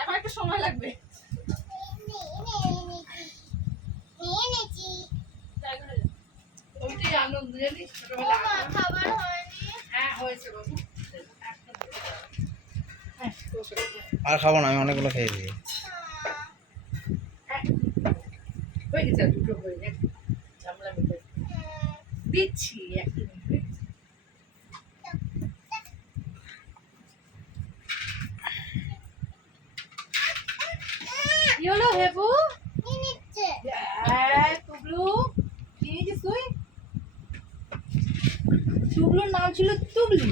এখন একটু সময় লাগবে। আনন্দ জানিস হ্যাঁ হয়েছে বাবু। আর খাবো না, আমি অনেকগুলো খেয়ে দিই। হয়ে গেছে, দুটো হয়ে গেছে, চামড়া মেটে দিচ্ছি একটু। কি হলো হেবু? টুবলু কি নিয়েছিস তুই? টুবলুর নাম ছিল তুবলি।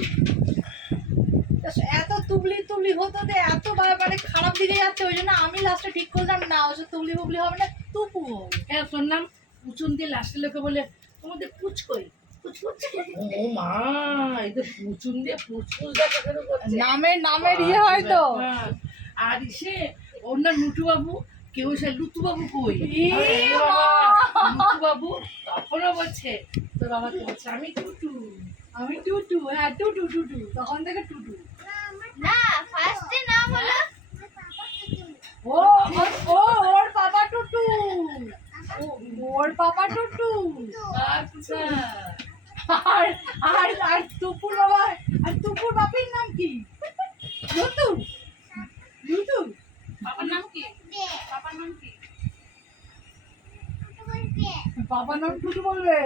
এত তুবলি তুবলি হতো যে এত মানে খারাপ দিকে যাচ্ছে, ওই জন্য আমি লাস্টে ঠিক করলাম না ওসব তুবলি বুবলি হবে না, টুপু। হ্যাঁ শুনলাম পুচুন দিয়ে লাস্টে লোকে বলে তোমাদের পুচকই ও মা, এই তো পুচুন দিয়ে পুচকুচ দেখা করছে, নামের ইয়ে হয়তো। আর সে ওর না নুটু বাবু, কেউ সে লুতু বাবু কই লুতু বাবু, তখনও বলছে তোর বাবাকে বলছে আমি টুটু, আমি টুটু। হ্যাঁ টুটু টুটু, তখন থেকে টুটু। না ফার্স্টে নাম হলো ও ও ওর বাবা টুটু, ওর বাবা টুটু। আচ্ছা আর আর আর টুপুর বাবা, আর টুপুর বাপির নাম কি? লুতু। লুতু বাবার নাম কি? বাবার নাম কি? বাবার নাম টুটু বলবে।